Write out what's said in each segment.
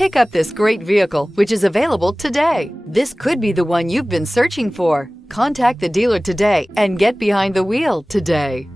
Pick up this great vehicle, which is available today. This could be the one you've been searching for. Contact the dealer today and get behind the wheel today.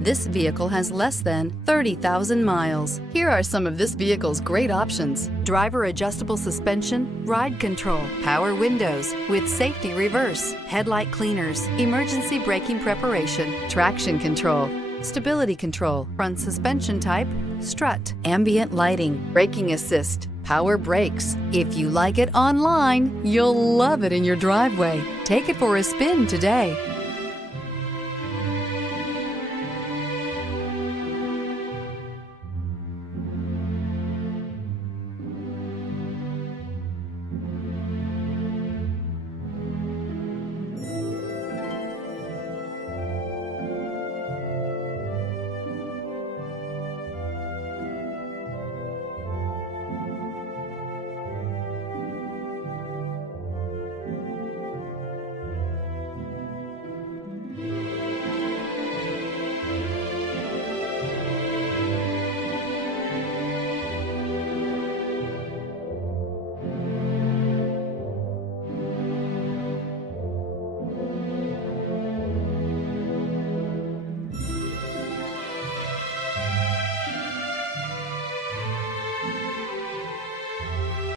This vehicle has less than 30,000 miles. Here are some of this vehicle's great options: driver adjustable suspension, ride control, power windows with safety reverse, headlight cleaners, emergency braking preparation, traction control, stability control, front suspension type, strut, ambient lighting, braking assist, power brakes. If you like it online, you'll love it in your driveway. Take it for a spin today.